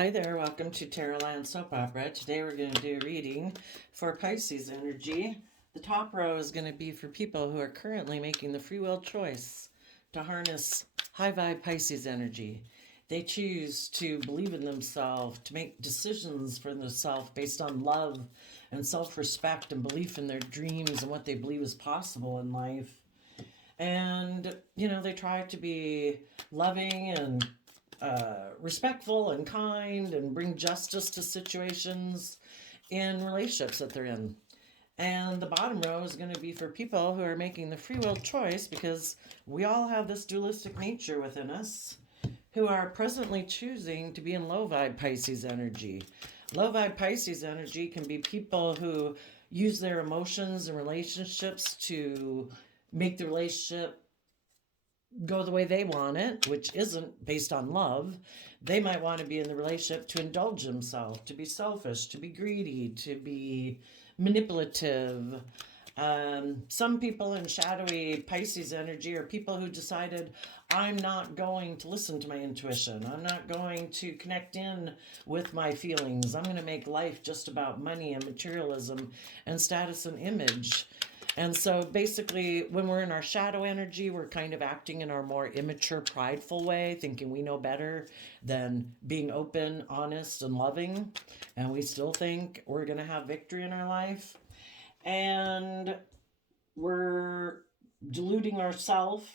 Hi there, welcome to Tarotland Soap Opera. Today we're going to do a reading for Pisces energy. The top row is going to be for people who are currently making the free will choice to harness high vibe Pisces energy. They choose to believe in themselves, to make decisions for themselves based on love and self-respect and belief in their dreams and what they believe is possible in life. And, they try to be loving and respectful and kind and bring justice to situations in relationships that they're in. And the bottom row is going to be for people who are making the free will choice, because we all have this dualistic nature within us, who are presently choosing to be in low vibe Pisces energy. Low vibe Pisces energy can be people who use their emotions and relationships to make the relationship go the way they want it, which isn't based on love. They might want to be in the relationship to indulge themselves, to be selfish, to be greedy, to be manipulative. Some people in shadowy Pisces energy are people who decided, I'm not going to listen to my intuition. I'm not going to connect in with my feelings. I'm going to make life just about money and materialism and status and image. And so basically, when we're in our shadow energy, we're kind of acting in our more immature, prideful way, thinking we know better than being open, honest, and loving. And we still think we're going to have victory in our life. And we're deluding ourselves.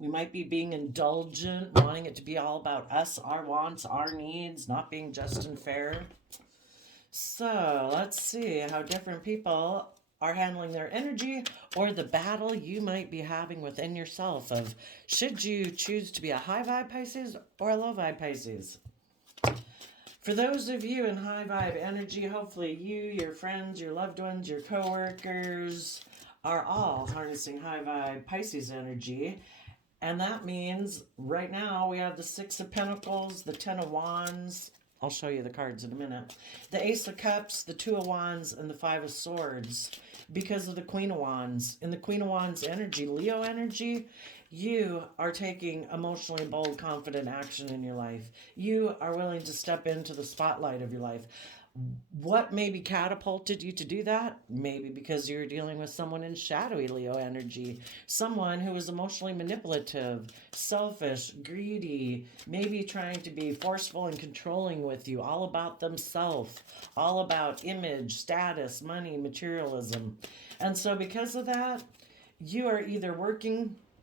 We might be being indulgent, wanting it to be all about us, our wants, our needs, not being just and fair. So let's see how different people are handling their energy, or the battle you might be having within yourself of, should you choose to be a high vibe Pisces or a low vibe Pisces? For those of you in high vibe energy, hopefully you, your friends, your loved ones, your coworkers are all harnessing high vibe Pisces energy. And that means right now we have the Six of Pentacles, the Ten of Wands. I'll show you the cards in a minute. The Ace of Cups, the Two of Wands, and the Five of Swords, because of the Queen of Wands. In the Queen of Wands energy, Leo energy, you are taking emotionally bold, confident action in your life. You are willing to step into the spotlight of your life. What maybe catapulted you to do that? Maybe because you're dealing with someone in shadowy Leo energy, someone who is emotionally manipulative, selfish, greedy, maybe trying to be forceful and controlling with you, all about themself, all about image, status, money, materialism. And so because of that, you are either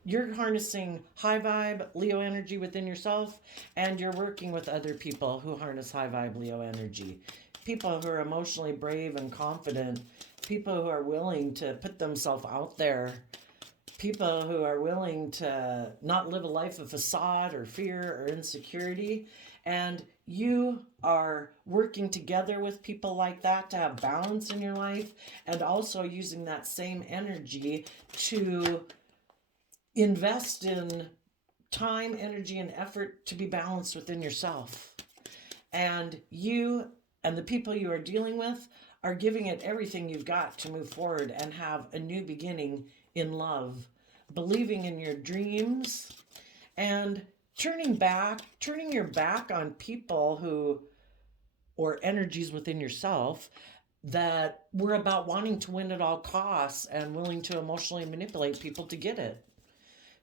you're harnessing high vibe Leo energy within yourself, and you're working with other people who harness high vibe Leo energy. People who are emotionally brave and confident, people who are willing to put themselves out there, people who are willing to not live a life of facade or fear or insecurity. And you are working together with people like that to have balance in your life, and also using that same energy to invest in time, energy, and effort to be balanced within yourself. And you and the people you are dealing with are giving it everything you've got to move forward and have a new beginning in love, believing in your dreams, and turning your back on people who, or energies within yourself, that were about wanting to win at all costs and willing to emotionally manipulate people to get it.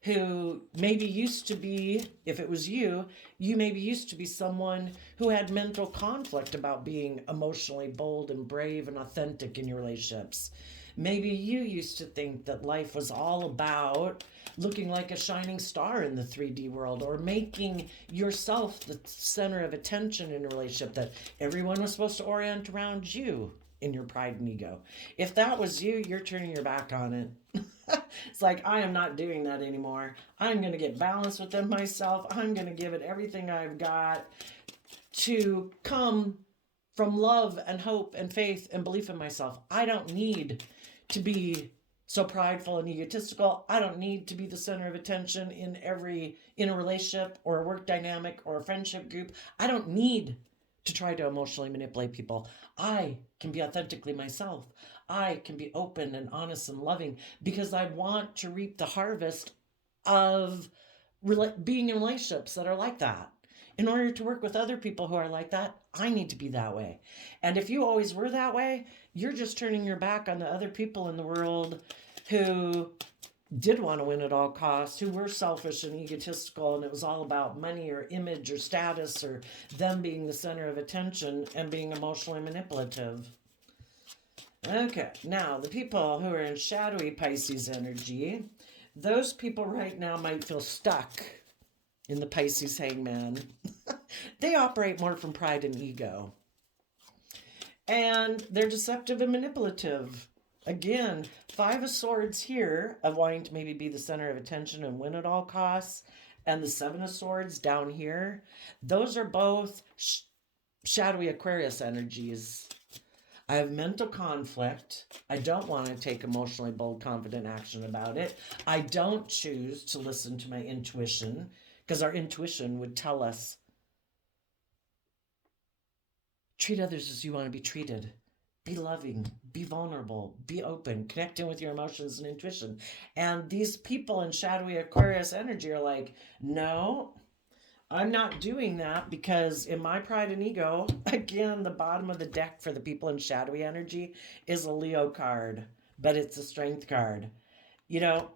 Who maybe used to be, if it was you maybe used to be someone who had mental conflict about being emotionally bold and brave and authentic in your relationships. Maybe you used to think that life was all about looking like a shining star in the 3D world, or making yourself the center of attention in a relationship, that everyone was supposed to orient around you in your pride and ego. If that was you, you're turning your back on it. It's like, I am not doing that anymore. I'm going to get balanced within myself. I'm going to give it everything I've got to come from love and hope and faith and belief in myself. I don't need to be so prideful and egotistical. I don't need to be the center of attention in a relationship or a work dynamic or a friendship group. I don't need to try to emotionally manipulate people. I can be authentically myself. I can be open and honest and loving, because I want to reap the harvest of being in relationships that are like that. in order to work with other people who are like that, I need to be that way. And if you always were that way, you're just turning your back on the other people in the world who did want to win at all costs, who were selfish and egotistical, and it was all about money or image or status or them being the center of attention and being emotionally manipulative. Okay, now the people who are in shadowy Pisces energy, those people right now might feel stuck in the Pisces hangman. They operate more from pride and ego. And they're deceptive and manipulative. Again, Five of Swords here of wanting to maybe be the center of attention and win at all costs. And the Seven of Swords down here. Those are both shadowy Aquarius energies. I have mental conflict. I don't want to take emotionally bold, confident action about it. I don't choose to listen to my intuition because our intuition would tell us, treat others as you want to be treated. Be loving, be vulnerable, be open, connecting with your emotions and intuition. And these people in shadowy Aquarius energy are like, no, I'm not doing that because in my pride and ego, again, the bottom of the deck for the people in shadowy energy is a Leo card, but it's a strength card. You know,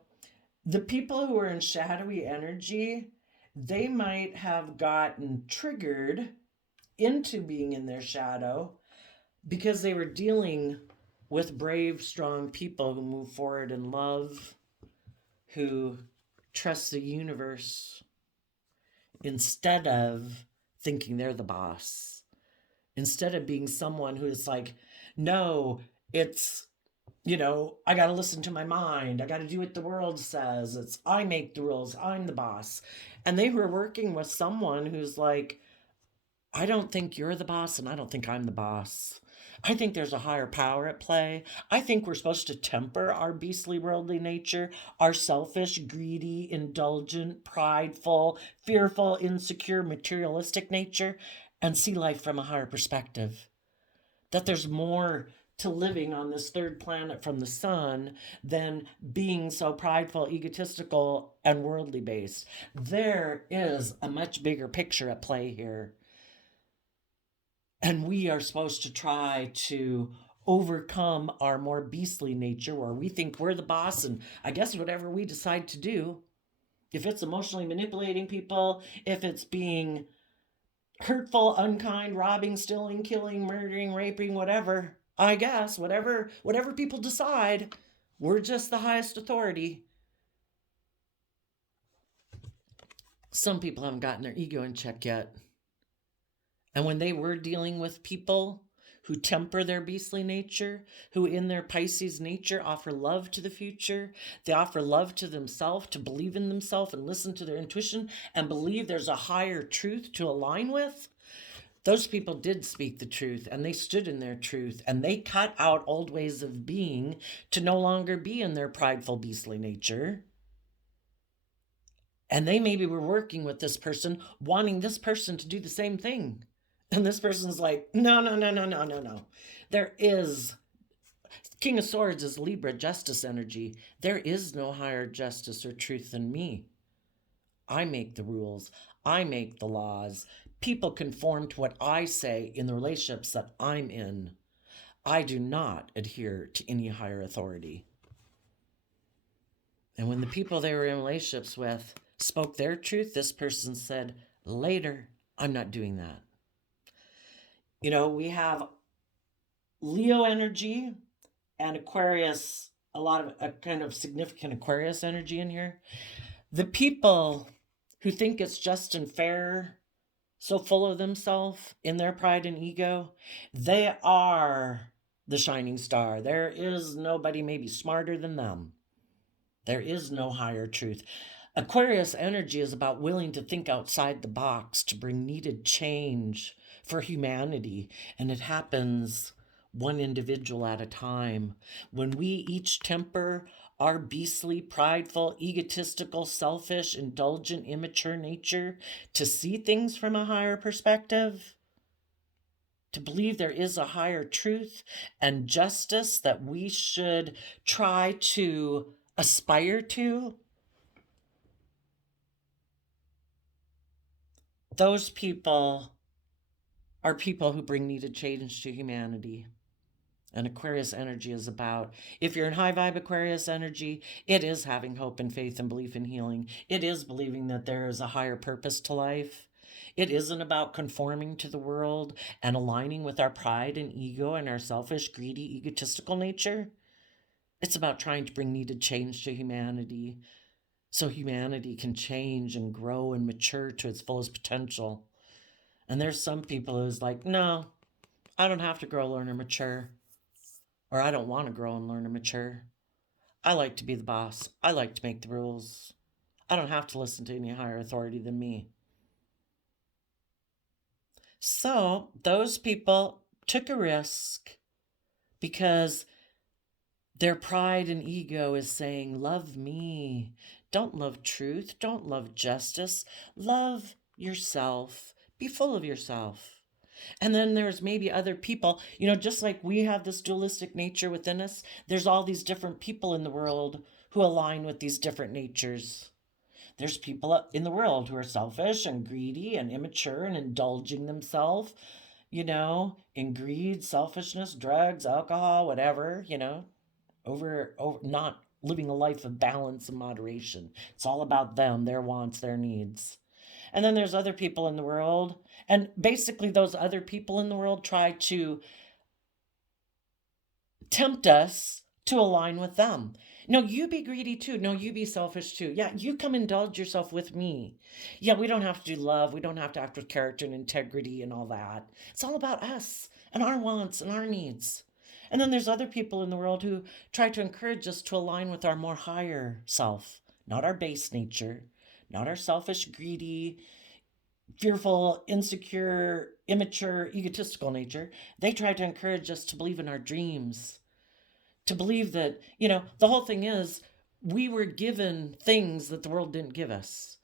the people who are in shadowy energy, they might have gotten triggered into being in their shadow because they were dealing with brave, strong people who move forward in love, who trust the universe, instead of thinking they're the boss, instead of being someone who is like, no, it's, I got to listen to my mind. I got to do what the world says. It's, I make the rules. I'm the boss. And they were working with someone who's like, I don't think you're the boss and I don't think I'm the boss. I think there's a higher power at play. I think we're supposed to temper our beastly worldly nature, our selfish, greedy, indulgent, prideful, fearful, insecure, materialistic nature, and see life from a higher perspective. That there's more to living on this third planet from the sun than being so prideful, egotistical, and worldly based. There is a much bigger picture at play here. And we are supposed to try to overcome our more beastly nature where we think we're the boss, and I guess whatever we decide to do, if it's emotionally manipulating people, if it's being hurtful, unkind, robbing, stealing, killing, murdering, raping, whatever, I guess whatever people decide, we're just the highest authority. Some people haven't gotten their ego in check yet. And when they were dealing with people who temper their beastly nature, who in their Pisces nature offer love to the future, they offer love to themselves, to believe in themselves and listen to their intuition and believe there's a higher truth to align with, those people did speak the truth and they stood in their truth and they cut out old ways of being to no longer be in their prideful, beastly nature. And they maybe were working with this person, wanting this person to do the same thing. And this person's like, no. There is, King of Swords is Libra justice energy. There is no higher justice or truth than me. I make the rules. I make the laws. People conform to what I say in the relationships that I'm in. I do not adhere to any higher authority. And when the people they were in relationships with spoke their truth, this person said, later, I'm not doing that. We have Leo energy and Aquarius, a lot of a kind of significant Aquarius energy in here. The people who think it's just and fair, so full of themselves in their pride and ego, they are the shining star. There is nobody maybe smarter than them. There is no higher truth. Aquarius energy is about willing to think outside the box to bring needed change for humanity. And it happens one individual at a time. When we each temper our beastly, prideful, egotistical, selfish, indulgent, immature nature to see things from a higher perspective, to believe there is a higher truth and justice that we should try to aspire to, those people are people who bring needed change to humanity. And Aquarius energy is about, if you're in high vibe Aquarius energy, it is having hope and faith and belief in healing. It is believing that there is a higher purpose to life. It isn't about conforming to the world and aligning with our pride and ego and our selfish, greedy, egotistical nature. It's about trying to bring needed change to humanity so humanity can change and grow and mature to its fullest potential. And there's some people who's like, no, I don't have to grow, learn, or mature. Or I don't want to grow and learn and mature. I like to be the boss. I like to make the rules. I don't have to listen to any higher authority than me. So those people took a risk because their pride and ego is saying, love me. Don't love truth. Don't love justice. Love yourself. Be full of yourself. And then there's maybe other people, just like we have this dualistic nature within us, there's all these different people in the world who align with these different natures. There's people in the world who are selfish and greedy and immature and indulging themselves, in greed, selfishness, drugs, alcohol, whatever, over not living a life of balance and moderation. It's all about them, their wants, their needs. And then there's other people in the world. And basically, those other people in the world try to tempt us to align with them. No, you be greedy too. No, you be selfish too. Yeah, you come indulge yourself with me. Yeah, we don't have to do love. We don't have to act with character and integrity and all that. It's all about us and our wants and our needs. And then there's other people in the world who try to encourage us to align with our more higher self, not our base nature, not our selfish, greedy, fearful, insecure, immature, egotistical nature. They try to encourage us to believe in our dreams, to believe that, the whole thing is we were given things that the world didn't give us.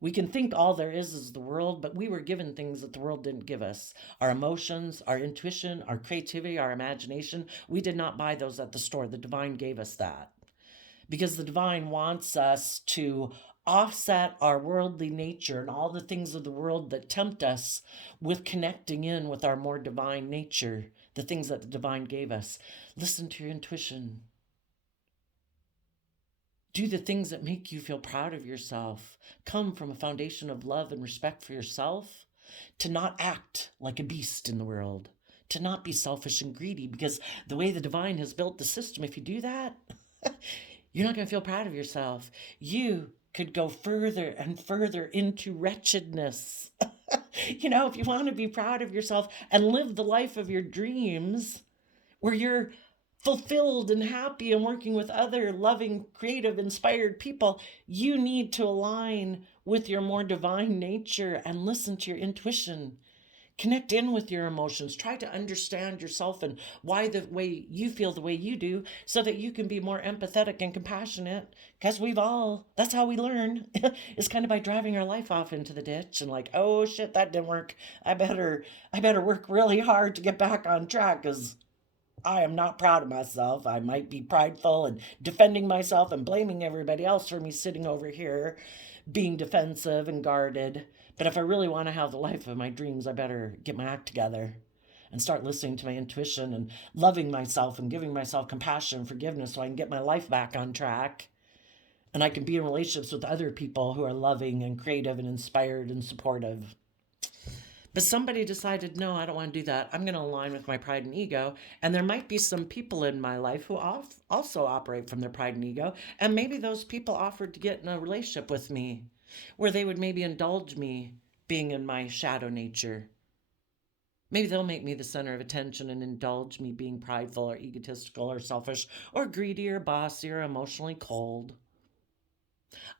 We can think all there is the world, but we were given things that the world didn't give us. Our emotions, our intuition, our creativity, our imagination. We did not buy those at the store. The divine gave us that. Because the divine wants us to offset our worldly nature and all the things of the world that tempt us with connecting in with our more divine nature, the things that the divine gave us. Listen to your intuition. Do the things that make you feel proud of yourself. Come from a foundation of love and respect for yourself. To not act like a beast in the world. To not be selfish and greedy, because the way the divine has built the system, if you do that, you're not going to feel proud of yourself. You could go further and further into wretchedness. If you want to be proud of yourself and live the life of your dreams, where you're fulfilled and happy and working with other loving, creative, inspired people, you need to align with your more divine nature and listen to your intuition. Connect in with your emotions. Try to understand yourself and why the way you feel the way you do, so that you can be more empathetic and compassionate. Because that's how we learn. It's kind of by driving our life off into the ditch and like, oh shit, that didn't work. I better work really hard to get back on track, because I am not proud of myself. I might be prideful and defending myself and blaming everybody else for me sitting over here being defensive and guarded. But if I really want to have the life of my dreams, I better get my act together and start listening to my intuition and loving myself and giving myself compassion and forgiveness, so I can get my life back on track. And I can be in relationships with other people who are loving and creative and inspired and supportive. But somebody decided, no, I don't want to do that. I'm going to align with my pride and ego. And there might be some people in my life who also operate from their pride and ego. And maybe those people offered to get in a relationship with me, where they would maybe indulge me being in my shadow nature. Maybe they'll make me the center of attention and indulge me being prideful or egotistical or selfish or greedy or bossy or emotionally cold.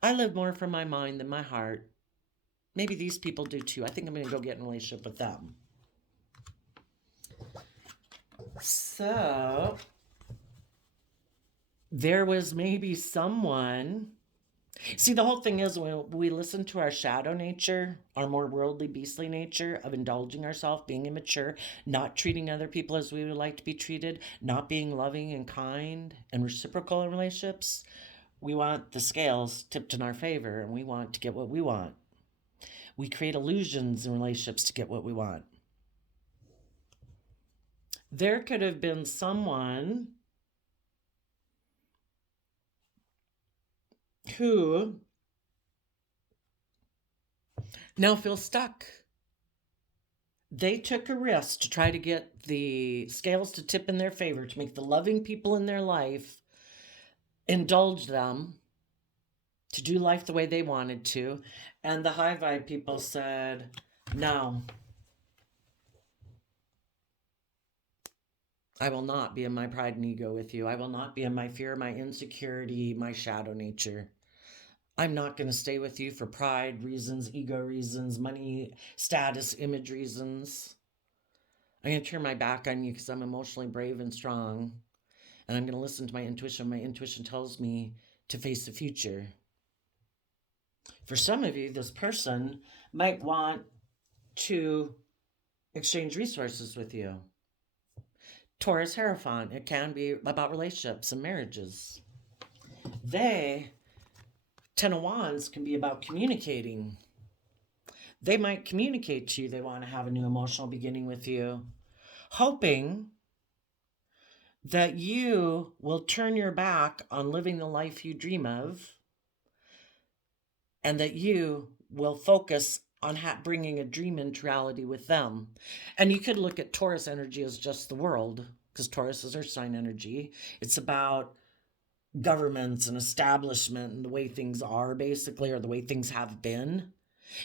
I live more from my mind than my heart. Maybe these people do too. I think I'm going to go get in a relationship with them. So there was maybe someone. See, the whole thing is, when we listen to our shadow nature, our more worldly, beastly nature of indulging ourselves, being immature, not treating other people as we would like to be treated, not being loving and kind and reciprocal in relationships, we want the scales tipped in our favor and we want to get what we want. We create illusions in relationships to get what we want. There could have been someone who now feels stuck. They took a risk to try to get the scales to tip in their favor, to make the loving people in their life indulge them, to do life the way they wanted to. And the high vibe people said, no, I will not be in my pride and ego with you. I will not be in my fear, my insecurity, my shadow nature. I'm not going to stay with you for pride reasons, ego reasons, money, status, image reasons. I'm going to turn my back on you because I'm emotionally brave and strong. And I'm going to listen to my intuition. My intuition tells me to face the future. For some of you, this person might want to exchange resources with you. Taurus Hierophant, it can be about relationships and marriages. Ten of Wands can be about communicating. They might communicate to you they want to have a new emotional beginning with you, hoping that you will turn your back on living the life you dream of, and that you will focus on bringing a dream into reality with them. And you could look at Taurus energy as just the world, because Taurus is earth sign energy. It's about governments and establishment and the way things are, basically, or the way things have been.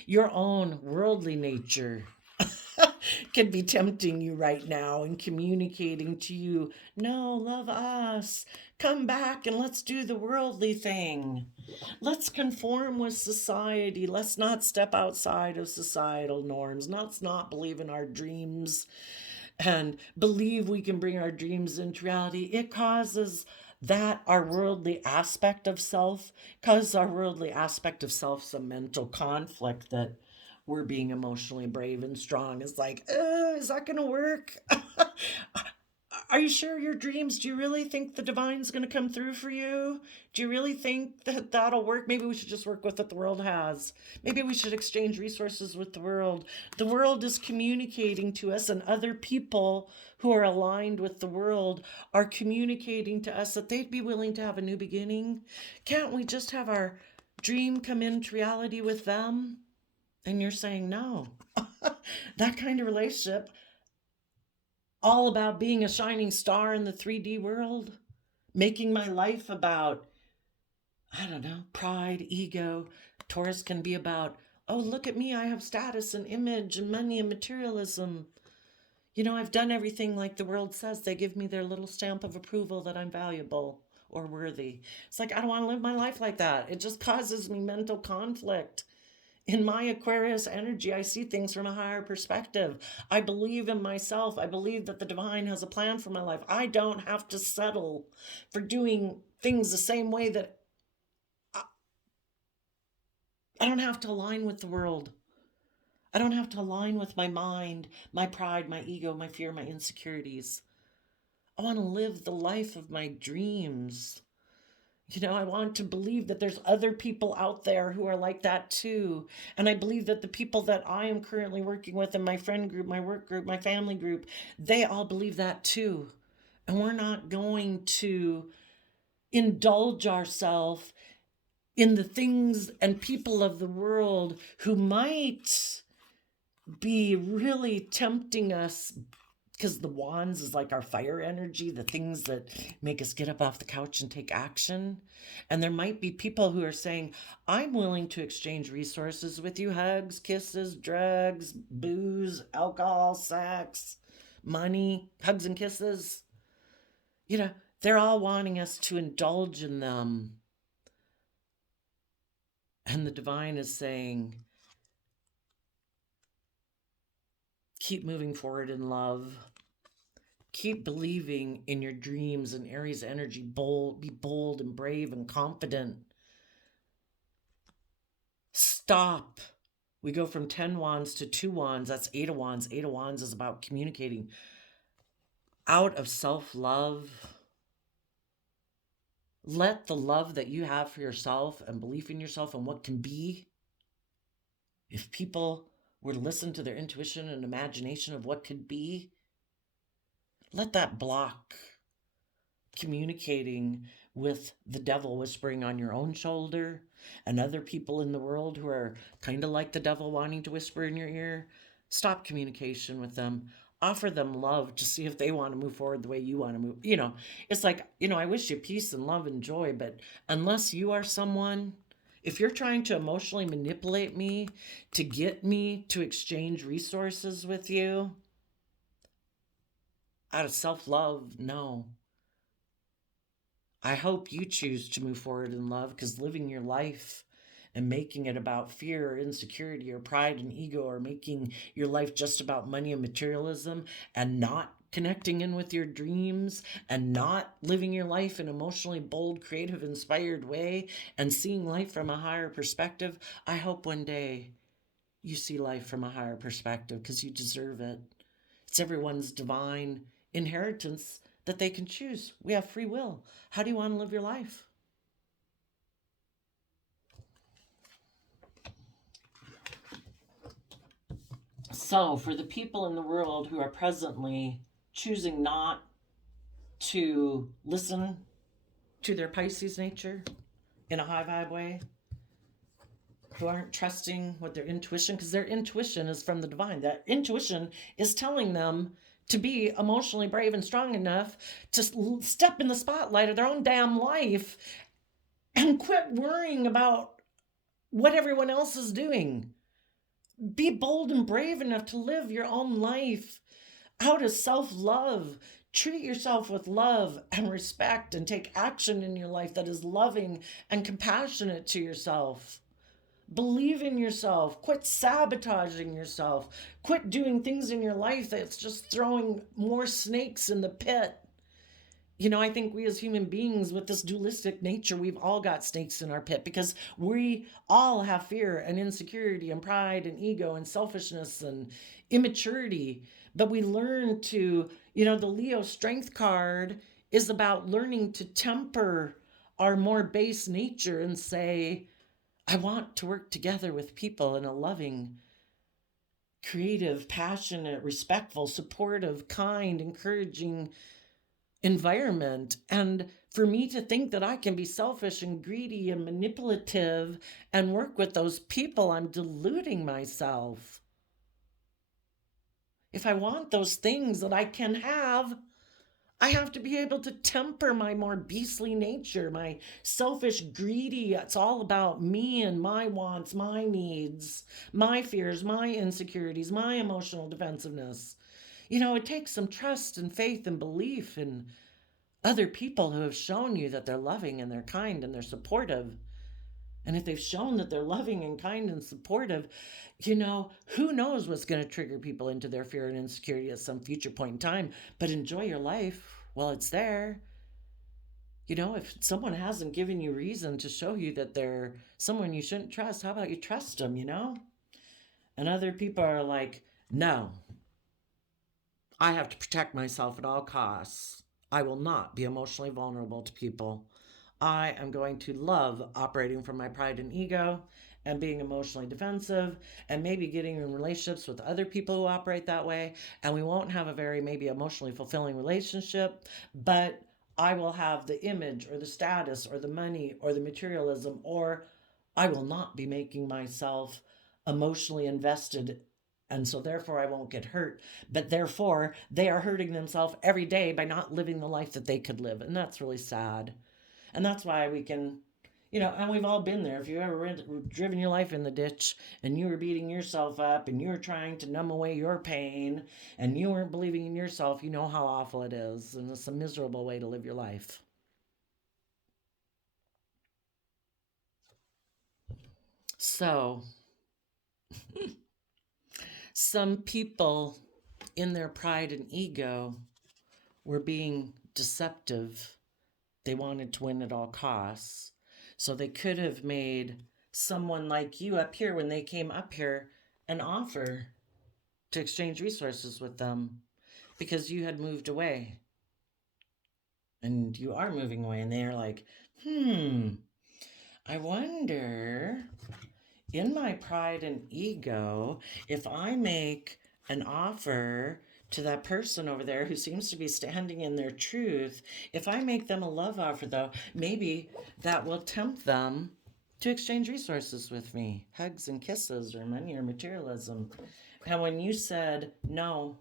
Your own worldly nature can be tempting you right now and communicating to you, no, love us. Come back and let's do the worldly thing. Let's conform with society. Let's not step outside of societal norms. Let's not believe in our dreams and believe we can bring our dreams into reality. It causes our worldly aspect of self, some mental conflict that we're being emotionally brave and strong. It's like, is that going to work? Are you sure your dreams? Do you really think the divine's going to come through for you? Do you really think that that'll work? Maybe we should just work with what the world has. Maybe we should exchange resources with the world. The world is communicating to us, and other people who are aligned with the world are communicating to us that they'd be willing to have a new beginning. Can't we just have our dream come into reality with them? And you're saying no. That kind of relationship, all about being a shining star in the 3D world, making my life about, I don't know, pride, ego. Taurus can be about, oh, look at me, I have status and image and money and materialism. You know, I've done everything like the world says. They give me their little stamp of approval that I'm valuable or worthy. It's like, I don't want to live my life like that. It just causes me mental conflict. In my Aquarius energy, I see things from a higher perspective. I believe in myself. I believe that the divine has a plan for my life. I don't have to settle for doing things the same way that I don't have to align with the world. I don't have to align with my mind, my pride, my ego, my fear, my insecurities. I want to live the life of my dreams. You know, I want to believe that there's other people out there who are like that too. And I believe that the people that I am currently working with in my friend group, my work group, my family group, they all believe that too. And we're not going to indulge ourselves in the things and people of the world who might be really tempting us, because the wands is like our fire energy, the things that make us get up off the couch and take action. And there might be people who are saying, I'm willing to exchange resources with you, hugs, kisses, drugs, booze, alcohol, sex, money, hugs and kisses. You know, they're all wanting us to indulge in them. And the divine is saying, keep moving forward in love. Keep believing in your dreams and Aries energy. Be bold and brave and confident. Stop. We go from 10 wands to 2 wands. That's 8 of wands. 8 of wands is about communicating out of self-love. Let the love that you have for yourself and belief in yourself and what can be If people were to listen to their intuition and imagination of what could be, let that block communicating with the devil whispering on your own shoulder and other people in the world who are kind of like the devil wanting to whisper in your ear. Stop communication with them. Offer them love to see if they want to move forward the way you want to move. It's like, I wish you peace and love and joy, but unless you are someone, if you're trying to emotionally manipulate me to get me to exchange resources with you out of self love, no. I hope you choose to move forward in love, because living your life and making it about fear or insecurity or pride and ego, or making your life just about money and materialism and not connecting in with your dreams and not living your life in emotionally bold, creative, inspired way and seeing life from a higher perspective. I hope one day you see life from a higher perspective, because you deserve it. It's everyone's divine inheritance that they can choose. We have free will. How do you want to live your life? So, for the people in the world who are presently choosing not to listen to their Pisces nature in a high vibe way, who aren't trusting with their intuition, because their intuition is from the divine. That intuition is telling them to be emotionally brave and strong enough to step in the spotlight of their own damn life and quit worrying about what everyone else is doing. Be bold and brave enough to live your own life out of self love. Treat yourself with love and respect and take action in your life that is loving and compassionate to yourself. Believe in yourself. Quit sabotaging yourself. Quit doing things in your life that's just throwing more snakes in the pit. I think we as human beings with this dualistic nature, we've all got snakes in our pit, because we all have fear and insecurity and pride and ego and selfishness and immaturity. But we learn to, the Leo strength card is about learning to temper our more base nature and say, I want to work together with people in a loving, creative, passionate, respectful, supportive, kind, encouraging environment. And for me to think that I can be selfish and greedy and manipulative and work with those people, I'm deluding myself. If I want those things that I can have, I have to be able to temper my more beastly nature, my selfish, greedy. It's all about me and my wants, my needs, my fears, my insecurities, my emotional defensiveness. It takes some trust and faith and belief in other people who have shown you that they're loving and they're kind and they're supportive. And if they've shown that they're loving and kind and supportive, who knows what's going to trigger people into their fear and insecurity at some future point in time. But enjoy your life while it's there. If someone hasn't given you reason to show you that they're someone you shouldn't trust, how about you trust them, And other people are like, no, I have to protect myself at all costs. I will not be emotionally vulnerable to people. I am going to love operating from my pride and ego and being emotionally defensive and maybe getting in relationships with other people who operate that way. And we won't have a very maybe emotionally fulfilling relationship, but I will have the image or the status or the money or the materialism, or I will not be making myself emotionally invested. And so therefore I won't get hurt, but therefore they are hurting themselves every day by not living the life that they could live. And that's really sad. And that's why we can, and we've all been there. If you've ever driven your life in the ditch and you were beating yourself up and you were trying to numb away your pain and you weren't believing in yourself, you know how awful it is. And it's a miserable way to live your life. So, some people in their pride and ego were being deceptive. They wanted to win at all costs. So they could have made someone like you up here, when they came up here, an offer to exchange resources with them, because you had moved away. And you are moving away. And they're like, I wonder in my pride and ego, if I make an offer to that person over there who seems to be standing in their truth, if I make them a love offer, though, maybe that will tempt them to exchange resources with me, hugs and kisses, or money, or materialism. And when you said, no,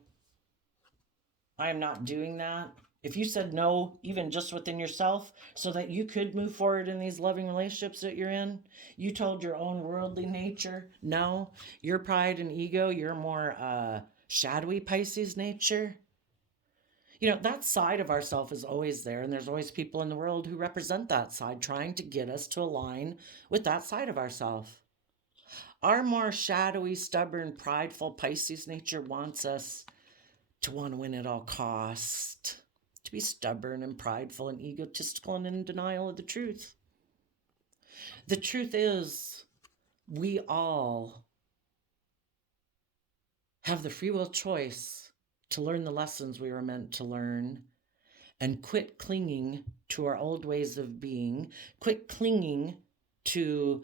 I'm not doing that, if you said no, even just within yourself, so that you could move forward in these loving relationships that you're in, you told your own worldly nature, no, your pride and ego, your more shadowy Pisces nature. You know, that side of ourself is always there, and there's always people in the world who represent that side, trying to get us to align with that side of ourself. Our more shadowy, stubborn, prideful Pisces nature wants us to want to win at all cost, to be stubborn and prideful and egotistical and in denial of the truth. The truth is, we all have the free will choice to learn the lessons we were meant to learn and quit clinging to our old ways of being, quit clinging to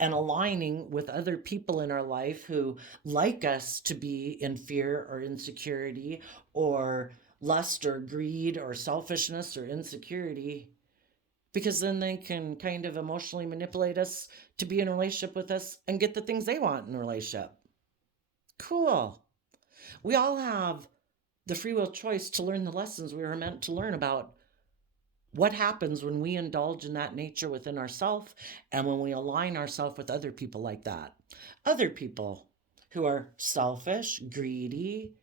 and aligning with other people in our life who like us to be in fear or insecurity or lust or greed or selfishness or insecurity, because then they can kind of emotionally manipulate us to be in a relationship with us and get the things they want in a relationship. Cool. We all have the free will choice to learn the lessons we were meant to learn about what happens when we indulge in that nature within ourselves and when we align ourselves with other people like that. Other people who are selfish, greedy,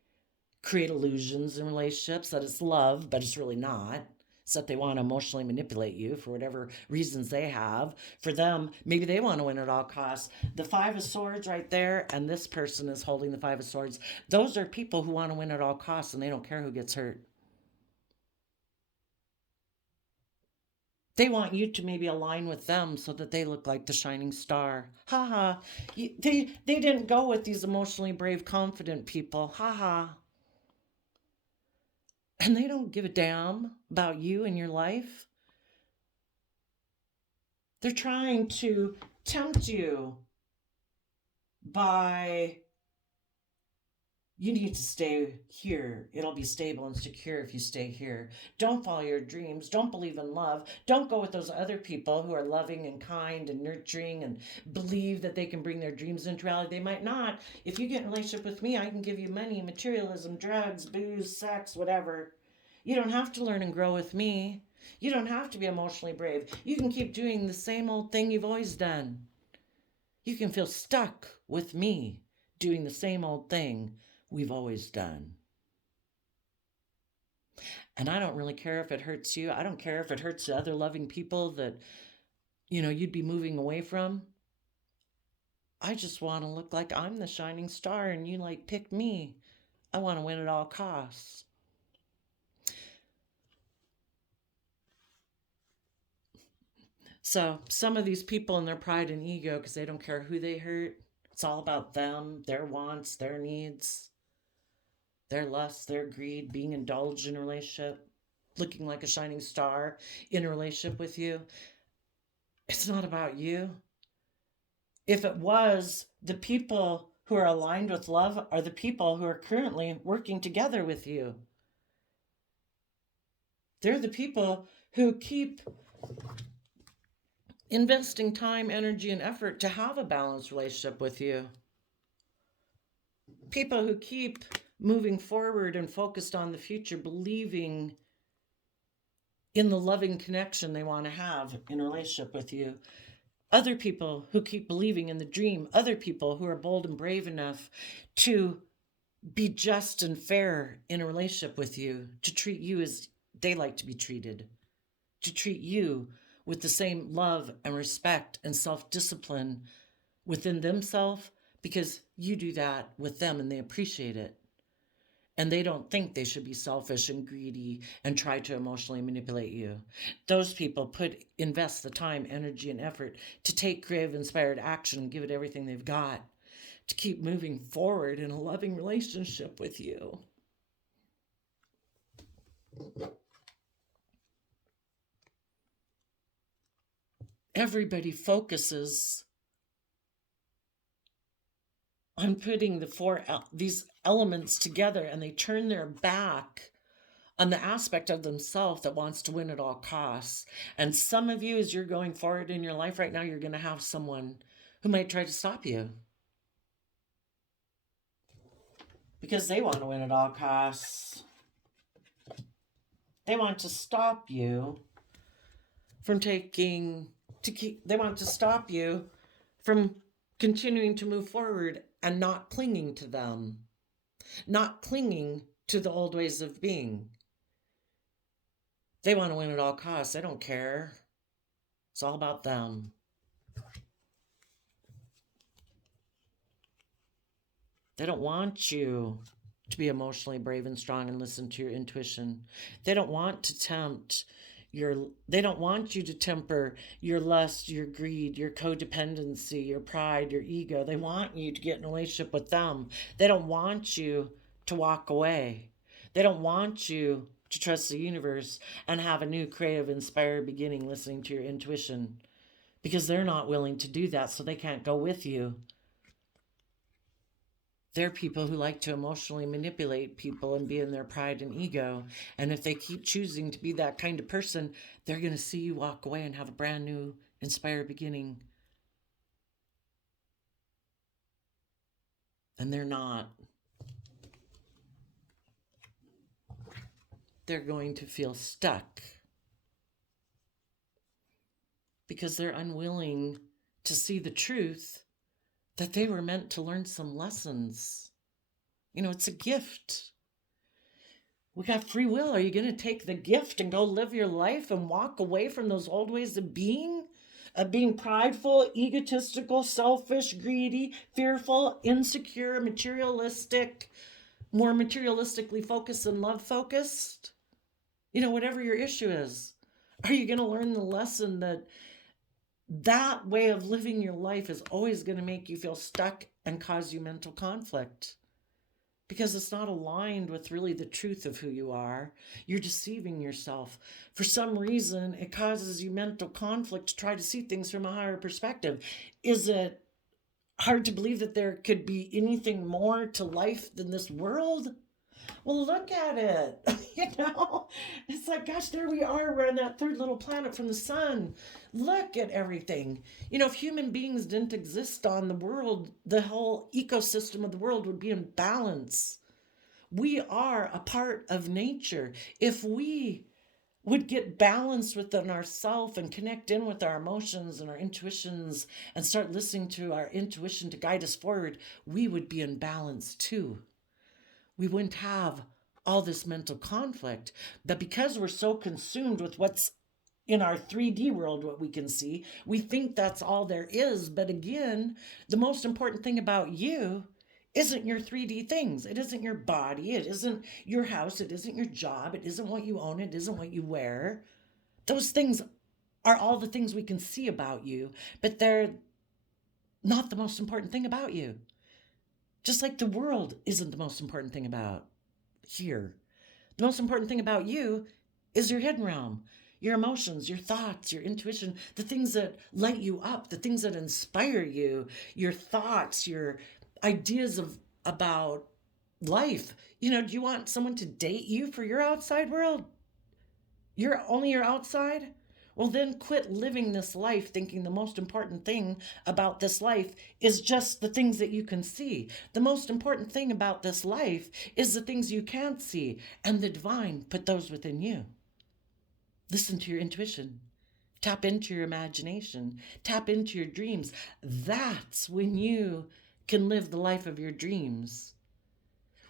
create illusions in relationships that it's love, but it's really not. It's that they want to emotionally manipulate you for whatever reasons they have. For them, maybe they want to win at all costs. The Five of Swords right there, and this person is holding the Five of Swords. Those are people who want to win at all costs, and they don't care who gets hurt. They want you to maybe align with them so that they look like the shining star. Ha ha. They didn't go with these emotionally brave, confident people. Ha ha. And they don't give a damn about you and your life. They're trying to tempt you by, you need to stay here. It'll be stable and secure if you stay here. Don't follow your dreams. Don't believe in love. Don't go with those other people who are loving and kind and nurturing and believe that they can bring their dreams into reality. They might not. If you get in a relationship with me, I can give you money, materialism, drugs, booze, sex, whatever. You don't have to learn and grow with me. You don't have to be emotionally brave. You can keep doing the same old thing you've always done. You can feel stuck with me doing the same old thing we've always done. And I don't really care if it hurts you. I don't care if it hurts the other loving people that, you'd be moving away from. I just want to look like I'm the shining star and you pick me. I want to win at all costs. So some of these people in their pride and ego, because they don't care who they hurt, it's all about them, their wants, their needs, their lust, their greed, being indulged in a relationship, looking like a shining star in a relationship with you. It's not about you. If it was, the people who are aligned with love are the people who are currently working together with you. They're the people who keep investing time, energy, and effort to have a balanced relationship with you. People who keep moving forward and focused on the future, believing in the loving connection they want to have in a relationship with you. Other people who keep believing in the dream. Other people who are bold and brave enough to be just and fair in a relationship with you, to treat you as they like to be treated, to treat you with the same love and respect and self-discipline within themselves, because you do that with them and they appreciate it. And they don't think they should be selfish and greedy and try to emotionally manipulate you. Those people invest the time, energy, and effort to take creative, inspired action and give it everything they've got to keep moving forward in a loving relationship with you. Everybody focuses on putting these elements together, and they turn their back on the aspect of themselves that wants to win at all costs. And some of you, as you're going forward in your life right now, you're going to have someone who might try to stop you because they want to win at all costs. They want to stop you from they want to stop you from continuing to move forward and not clinging to them, not clinging to the old ways of being. They want to win at all costs. They don't care. It's all about them. They don't want you to be emotionally brave and strong and listen to your intuition. They don't want you to temper your lust, your greed, your codependency, your pride, your ego. They want you to get in a relationship with them. They don't want you to walk away. They don't want you to trust the universe and have a new, creative, inspired beginning listening to your intuition, because they're not willing to do that, so they can't go with you. They're people who like to emotionally manipulate people and be in their pride and ego. And if they keep choosing to be that kind of person, they're going to see you walk away and have a brand new, inspired beginning. And they're not. They're going to feel stuck because they're unwilling to see the truth that they were meant to learn some lessons. You know, it's a gift. We got free will. Are you going to take the gift and go live your life and walk away from those old ways of being prideful, egotistical, selfish, greedy, fearful, insecure, materialistic, more materialistically focused and love focused? You know, whatever your issue is, are you going to learn the lesson that way of living your life is always going to make you feel stuck and cause you mental conflict? Because it's not aligned with really the truth of who you are. You're deceiving yourself. For some reason, it causes you mental conflict to try to see things from a higher perspective. Is it hard to believe that there could be anything more to life than this world? Well, look at it. It's like, gosh, there we are. We're on that third little planet from the sun. Look at everything. If human beings didn't exist on the world, the whole ecosystem of the world would be in balance. We are a part of nature. If we would get balanced within ourselves and connect in with our emotions and our intuitions and start listening to our intuition to guide us forward, we would be in balance too. We wouldn't have all this mental conflict. But because we're so consumed with what's in our 3D world, what we can see, we think that's all there is. But again, the most important thing about you isn't your 3D things. It isn't your body. It isn't your house. It isn't your job. It isn't what you own. It isn't what you wear. Those things are all the things we can see about you, but they're not the most important thing about you. Just like the world isn't the most important thing about here. The most important thing about you is your hidden realm, your emotions, your thoughts, your intuition, the things that light you up, the things that inspire you, your thoughts, your ideas about life. Do you want someone to date you for your outside world? You're only your outside? Well, then quit living this life thinking the most important thing about this life is just the things that you can see. The most important thing about this life is the things you can't see, and the divine put those within you. Listen to your intuition. Tap into your imagination. Tap into your dreams. That's when you can live the life of your dreams.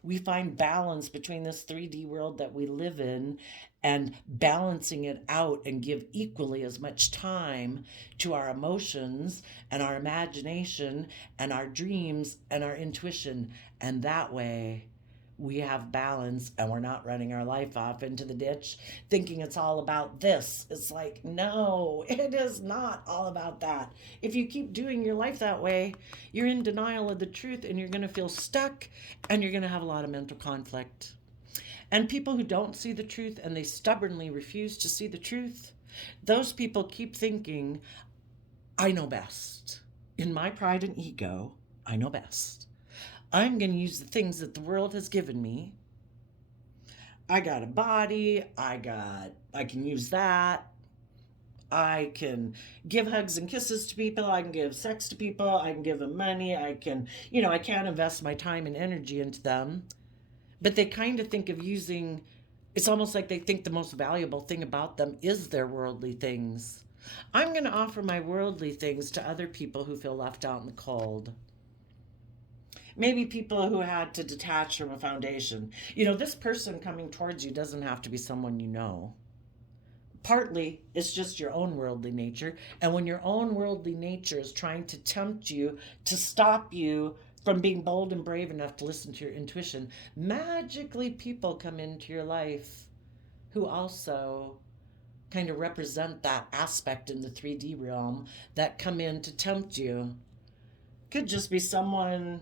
We find balance between this 3D world that we live in and balancing it out and give equally as much time to our emotions and our imagination and our dreams and our intuition. And that way we have balance and we're not running our life off into the ditch thinking it's all about this. It's like, no, it is not all about that. If you keep doing your life that way, you're in denial of the truth and you're going to feel stuck and you're going to have a lot of mental conflict. And people who don't see the truth and they stubbornly refuse to see the truth, those people keep thinking, I know best. In my pride and ego, I know best. I'm going to use the things that the world has given me. I got a body, I can use that. I can give hugs and kisses to people. I can give sex to people. I can give them money. I can't invest my time and energy into them. But they kind of think of using, it's almost like they think the most valuable thing about them is their worldly things. I'm going to offer my worldly things to other people who feel left out in the cold. Maybe people who had to detach from a foundation. This person coming towards you doesn't have to be someone you know. Partly it's just your own worldly nature. And when your own worldly nature is trying to tempt you, to stop you from being bold and brave enough to listen to your intuition, magically people come into your life who also kind of represent that aspect in the 3D realm that come in to tempt you. Could just be someone.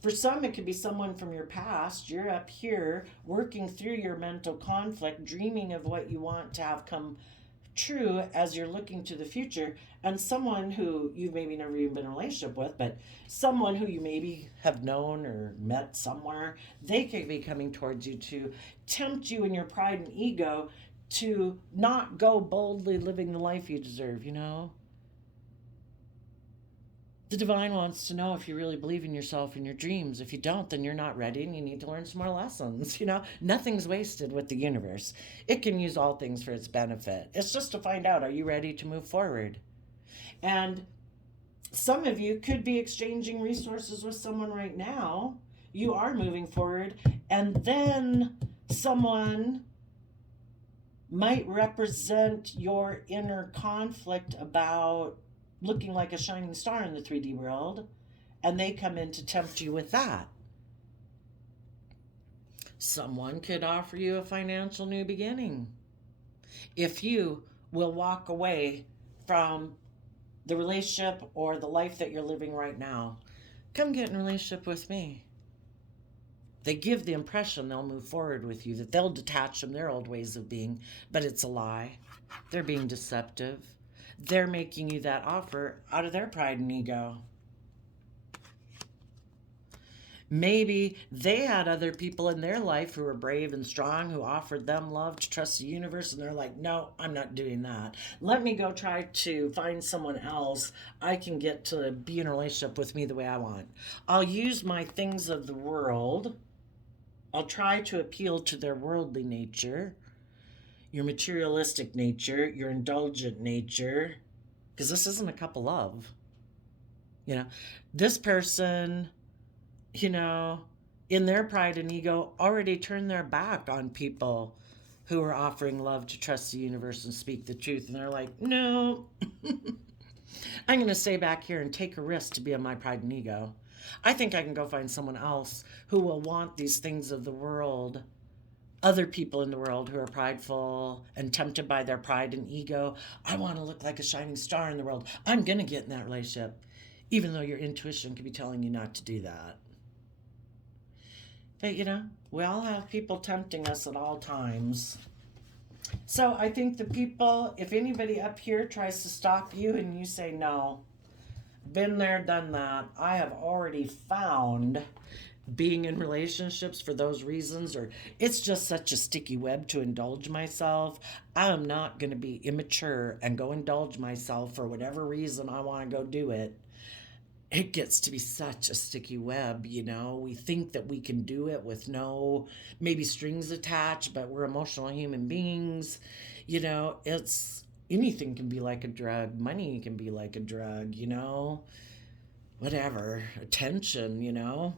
For some, it could be someone from your past. You're up here working through your mental conflict, dreaming of what you want to have come true as you're looking to the future. And someone who you've maybe never even been in a relationship with, but someone who you maybe have known or met somewhere, they could be coming towards you to tempt you in your pride and ego to not go boldly living the life you deserve, The divine wants to know if you really believe in yourself and your dreams. If you don't, then you're not ready and you need to learn some more lessons. Nothing's wasted with the universe. It can use all things for its benefit. It's just to find out, are you ready to move forward? And some of you could be exchanging resources with someone right now. You are moving forward, and then someone might represent your inner conflict about looking like a shining star in the 3D world, and they come in to tempt you with that. Someone could offer you a financial new beginning if you will walk away from the relationship or the life that you're living right now. Come get in a relationship with me. They give the impression they'll move forward with you, that they'll detach from their old ways of being, but it's a lie. They're being deceptive. They're making you that offer out of their pride and ego. Maybe they had other people in their life who were brave and strong, who offered them love, to trust the universe, and they're like, no, I'm not doing that. Let me go try to find someone else I can get to be in a relationship with me the way I want. I'll use my things of the world. I'll try to appeal to their worldly nature, your materialistic nature, your indulgent nature, because this isn't a couple love. This person, in their pride and ego, already turned their back on people who are offering love, to trust the universe and speak the truth. And they're like, no, I'm going to stay back here and take a risk to be on my pride and ego. I think I can go find someone else who will want these things of the world, other people in the world who are prideful and tempted by their pride and ego. I want to look like a shining star in the world. I'm going to get in that relationship, even though your intuition could be telling you not to do that. But, we all have people tempting us at all times. So I think the people, if anybody up here tries to stop you and you say, no, been there, done that, I have already found being in relationships for those reasons, or it's just such a sticky web to indulge myself. I'm not going to be immature and go indulge myself for whatever reason I want to go do it. It gets to be such a sticky web, We think that we can do it with no, maybe strings attached, but we're emotional human beings. It's anything can be like a drug. Money can be like a drug, whatever. Attention,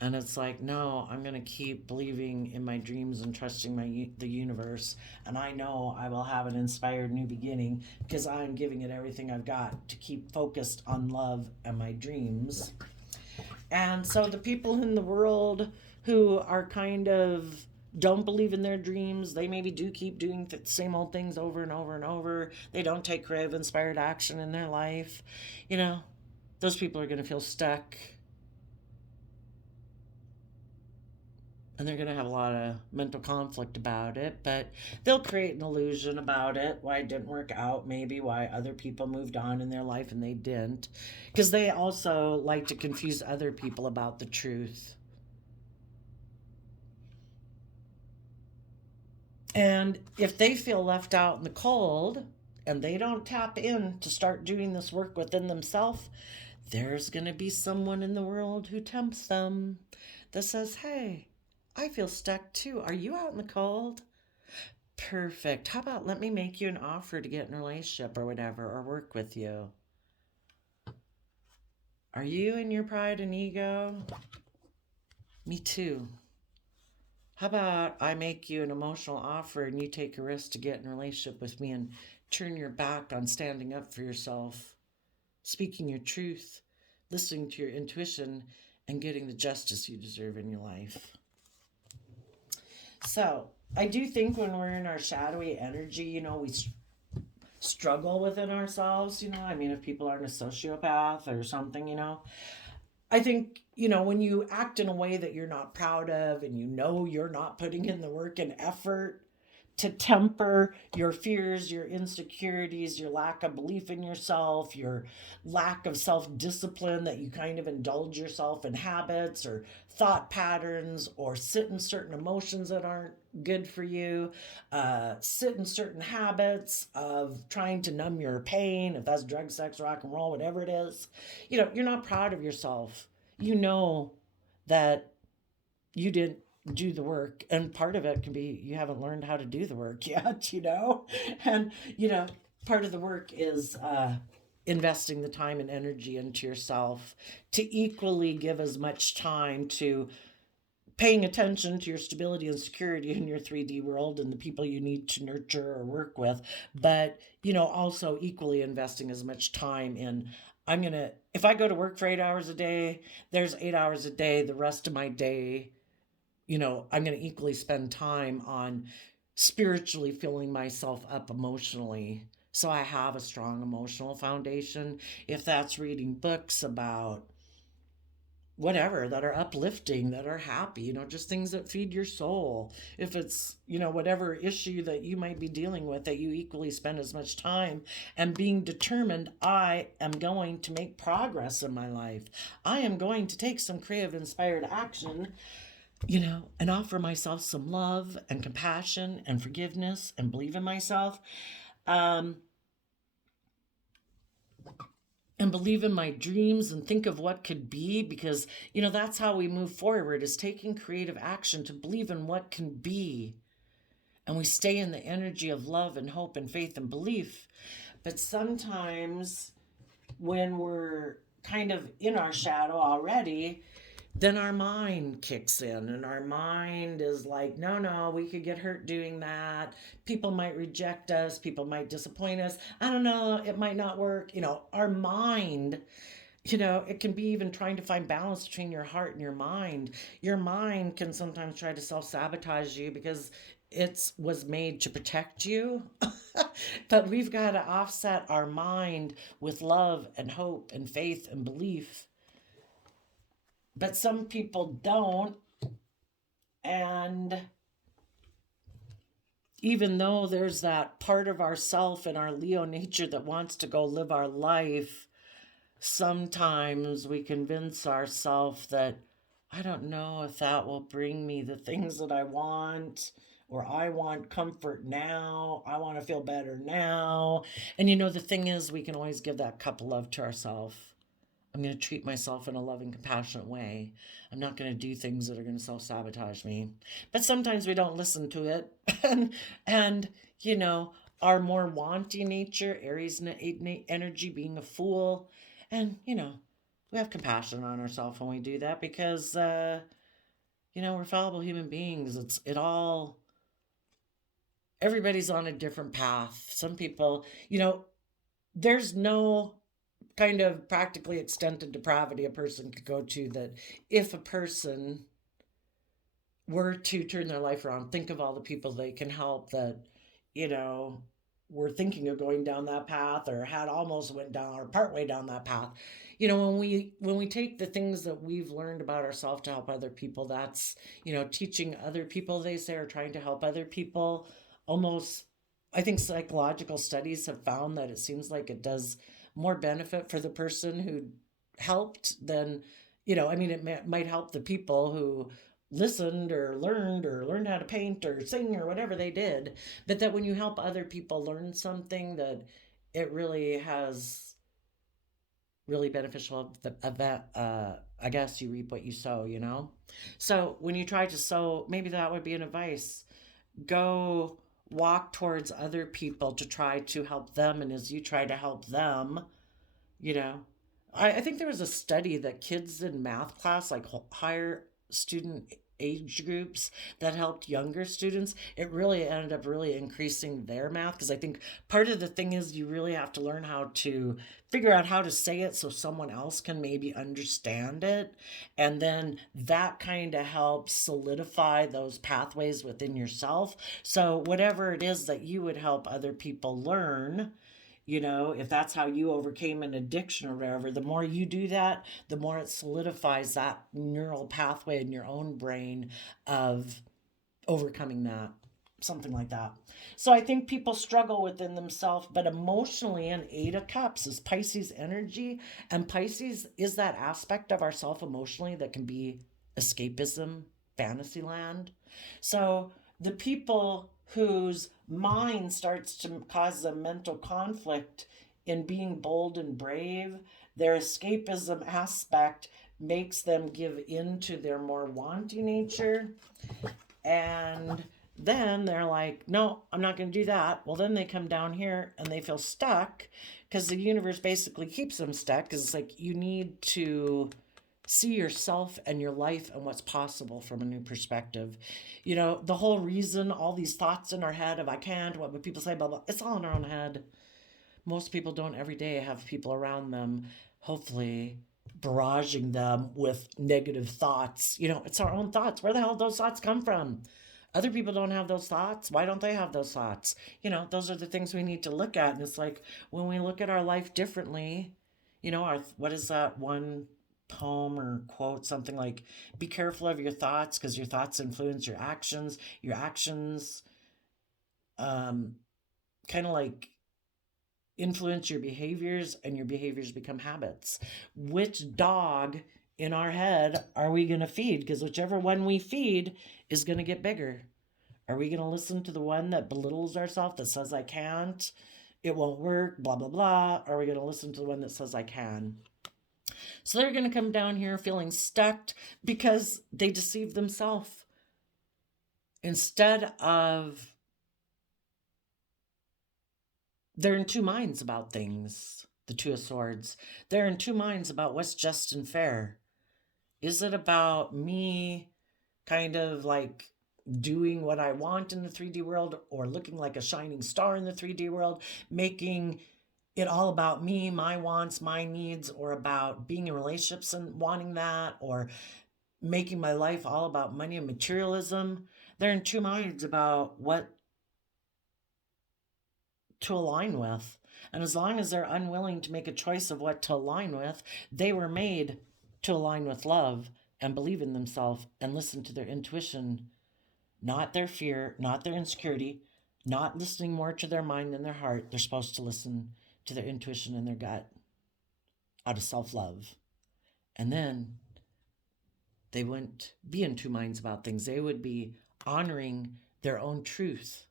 And it's like, no, I'm going to keep believing in my dreams and trusting the universe. And I know I will have an inspired new beginning because I'm giving it everything I've got to keep focused on love and my dreams. And so the people in the world who are kind of don't believe in their dreams, they maybe do keep doing the same old things over and over and over. They don't take creative, inspired action in their life. Those people are going to feel stuck. and they're going to have a lot of mental conflict about it, but they'll create an illusion about it, why it didn't work out, maybe why other people moved on in their life and they didn't, because they also like to confuse other people about the truth. And if they feel left out in the cold and they don't tap in to start doing this work within themselves, there's going to be someone in the world who tempts them that says, hey, I feel stuck too. Are you out in the cold? Perfect. How about let me make you an offer to get in a relationship or whatever, or work with you? Are you in your pride and ego? Me too. How about I make you an emotional offer and you take a risk to get in a relationship with me and turn your back on standing up for yourself, speaking your truth, listening to your intuition, and getting the justice you deserve in your life. So, I do think when we're in our shadowy energy, we struggle within ourselves, I mean, if people aren't a sociopath or something, I think, when you act in a way that you're not proud of and you're not putting in the work and effort to temper your fears, your insecurities, your lack of belief in yourself, your lack of self discipline, that you kind of indulge yourself in habits or thought patterns or sit in certain emotions that aren't good for you, sit in certain habits of trying to numb your pain, if that's drug, sex, rock and roll, whatever it is. You're not proud of yourself. You know that you didn't do the work, and part of it can be you haven't learned how to do the work yet. And part of the work is investing the time and energy into yourself, to equally give as much time to paying attention to your stability and security in your 3D world and the people you need to nurture or work with, but also equally investing as much time in, if I go to work for 8 hours a day, there's 8 hours a day, the rest of my day, I'm going to equally spend time on spiritually filling myself up emotionally, so I have a strong emotional foundation. If that's reading books about whatever, that are uplifting, that are happy, just things that feed your soul. If it's, whatever issue that you might be dealing with, that you equally spend as much time and being determined, I am going to make progress in my life. I am going to take some creative, inspired action, and offer myself some love and compassion and forgiveness and believe in myself. And believe in my dreams and think of what could be, because that's how we move forward, is taking creative action to believe in what can be, and we stay in the energy of love and hope and faith and belief. But sometimes when we're kind of in our shadow already, then our mind kicks in, and our mind is like, no, we could get hurt doing that. People might reject us. People might disappoint us. I don't know. It might not work. Our mind, it can be even trying to find balance between your heart and your mind. Your mind can sometimes try to self-sabotage you because it was made to protect you. But we've got to offset our mind with love and hope and faith and belief. But some people don't. And even though there's that part of ourself and our Leo nature that wants to go live our life, sometimes we convince ourselves that, I don't know if that will bring me the things that I want, or I want comfort now, I want to feel better now. And the thing is, we can always give that cup of love to ourselves. I'm going to treat myself in a loving, compassionate way. I'm not going to do things that are going to self-sabotage me. But sometimes we don't listen to it. and our more wanting nature, Aries energy, being a fool. And, we have compassion on ourselves when we do that, because, we're fallible human beings. Everybody's on a different path. Some people, there's no kind of practically extent of depravity a person could go to, that if a person were to turn their life around, think of all the people they can help, that were thinking of going down that path or had almost went down or partway down that path. You know, when we take the things that we've learned about ourselves to help other people, that's, you know, teaching other people, they say, or trying to help other people. Almost, I think psychological studies have found that it seems like it does more benefit for the person who helped than, you know, I mean, might help the people who listened or learned how to paint or sing or whatever they did, but that when you help other people learn something, that it really has really beneficial event. I guess you reap what you sow, you know. So when you try to sow, maybe that would be an advice. Go walk towards other people to try to help them, and as you try to help them, you know, I think there was a study that kids in math class, like higher student age groups that helped younger students, it really ended up really increasing their math. Because I think part of the thing is you really have to learn how to figure out how to say it so someone else can maybe understand it. And then that kind of helps solidify those pathways within yourself. So, whatever it is that you would help other people learn, you know, if that's how you overcame an addiction or whatever, the more you do that, the more it solidifies that neural pathway in your own brain of overcoming that, something like that. So I think people struggle within themselves, but emotionally, an Eight of Cups is Pisces energy, and Pisces is that aspect of ourself emotionally that can be escapism, fantasy land. So the people whose mind starts to cause a mental conflict in being bold and brave, their escapism aspect makes them give in to their more wanting nature. And then they're like, no, I'm not going to do that. Well, then they come down here and they feel stuck because the universe basically keeps them stuck, because it's like you need to see yourself and your life and what's possible from a new perspective. You know, the whole reason all these thoughts in our head of I can't, what would people say, blah, blah, it's all in our own head. Most people don't every day have people around them, hopefully, barraging them with negative thoughts. You know, it's our own thoughts. Where the hell did those thoughts come from? Other people don't have those thoughts. Why don't they have those thoughts? You know, those are the things we need to look at. And it's like when we look at our life differently, you know, what is that one poem or quote, something like, be careful of your thoughts because your thoughts influence your actions um, kind of like influence your behaviors, and your behaviors become habits. Which dog in our head are we going to feed? Because whichever one we feed is going to get bigger. Are we going to listen to the one that belittles ourselves, that says, I can't, it won't work, blah, blah, blah? Or are we going to listen to the one that says, I can? So they're going to come down here feeling stuck because they deceive themselves. Instead of, they're in two minds about things, the Two of Swords. They're in two minds about what's just and fair. Is it about me kind of like doing what I want in the 3D world, or looking like a shining star in the 3D world, making it all about me, my wants, my needs, or about being in relationships and wanting that, or making my life all about money and materialism? They're in two minds about what to align with. And as long as they're unwilling to make a choice of what to align with, they were made to align with love and believe in themselves and listen to their intuition, not their fear, not their insecurity, not listening more to their mind than their heart. They're supposed to listen to their intuition and their gut out of self love. And then they wouldn't be in two minds about things. They would be honoring their own truth,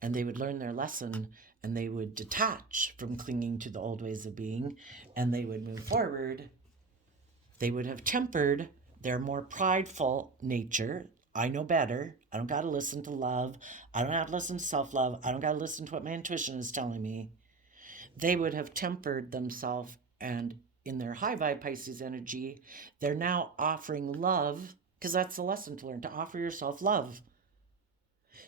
and they would learn their lesson, and they would detach from clinging to the old ways of being, and they would move forward. They would have tempered their more prideful nature. I know better. I don't got to listen to love. I don't have to listen to self love. I don't got to listen to what my intuition is telling me. They would have tempered themselves, and in their high vibe Pisces energy, they're now offering love, because that's the lesson to learn, to offer yourself love.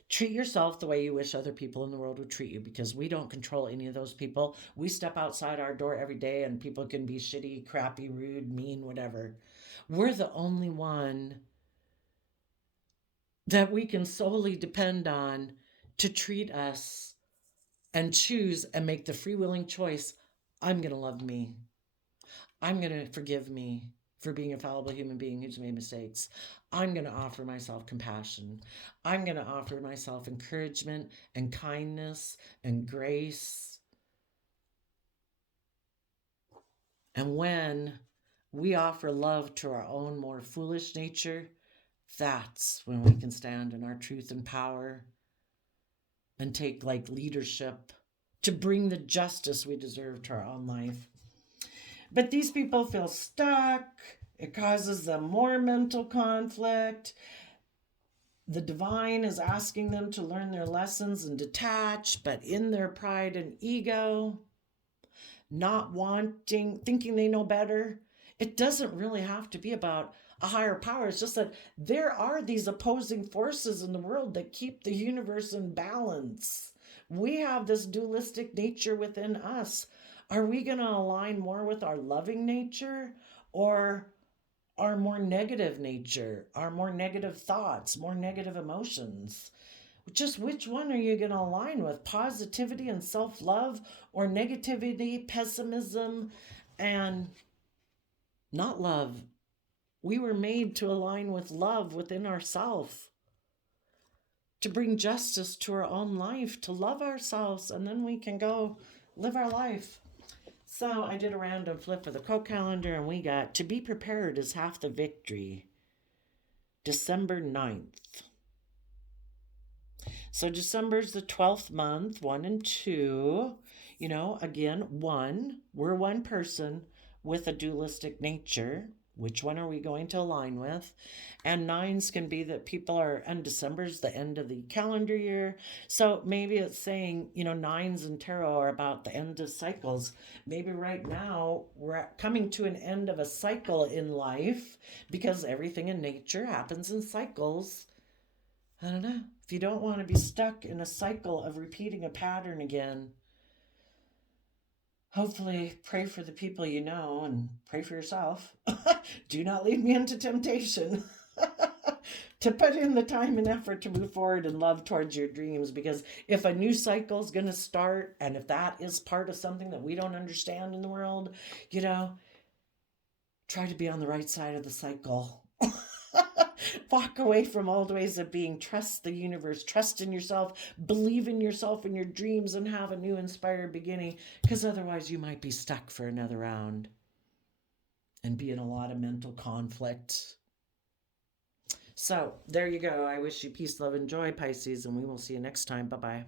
Treat yourself the way you wish other people in the world would treat you, because we don't control any of those people. We step outside our door every day and people can be shitty, crappy, rude, mean, whatever. We're the only one that we can solely depend on to treat us and choose and make the free willing choice. I'm going to love me. I'm going to forgive me for being a fallible human being who's made mistakes. I'm going to offer myself compassion. I'm going to offer myself encouragement and kindness and grace. And when we offer love to our own more foolish nature, that's when we can stand in our truth and power and take like leadership to bring the justice we deserve to our own life. But these people feel stuck. It causes them more mental conflict. The divine is asking them to learn their lessons and detach, but in their pride and ego, not wanting, thinking they know better. It doesn't really have to be about a higher power. It's just that there are these opposing forces in the world that keep the universe in balance. We have this dualistic nature within us. Are we going to align more with our loving nature or our more negative nature, our more negative thoughts, more negative emotions? Just which one are you going to align with? Positivity and self love, or negativity, pessimism, and not love? We were made to align with love within ourselves, to bring justice to our own life, to love ourselves, and then we can go live our life. So I did a random flip of the quote calendar, and we got to be prepared is half the victory. December 9th. So December's the 12th month, 1 and 2. You know, again, 1, we're one person with a dualistic nature. Which one are we going to align with? And 9s can be that people are, and December's the end of the calendar year. So maybe it's saying, you know, 9s and tarot are about the end of cycles. Maybe right now we're coming to an end of a cycle in life because everything in nature happens in cycles. I don't know. If you don't want to be stuck in a cycle of repeating a pattern again, hopefully pray for the people you know and pray for yourself. Do not lead me into temptation. To put in the time and effort to move forward and love towards your dreams, because if a new cycle is going to start, and if that is part of something that we don't understand in the world, you know, try to be on the right side of the cycle. Walk away from old ways of being. Trust the universe, trust in yourself, believe in yourself and your dreams, and have a new inspired beginning, because otherwise you might be stuck for another round and be in a lot of mental conflict. So there you go. I wish you peace, love, and joy, Pisces, and we will see you next time. Bye-bye.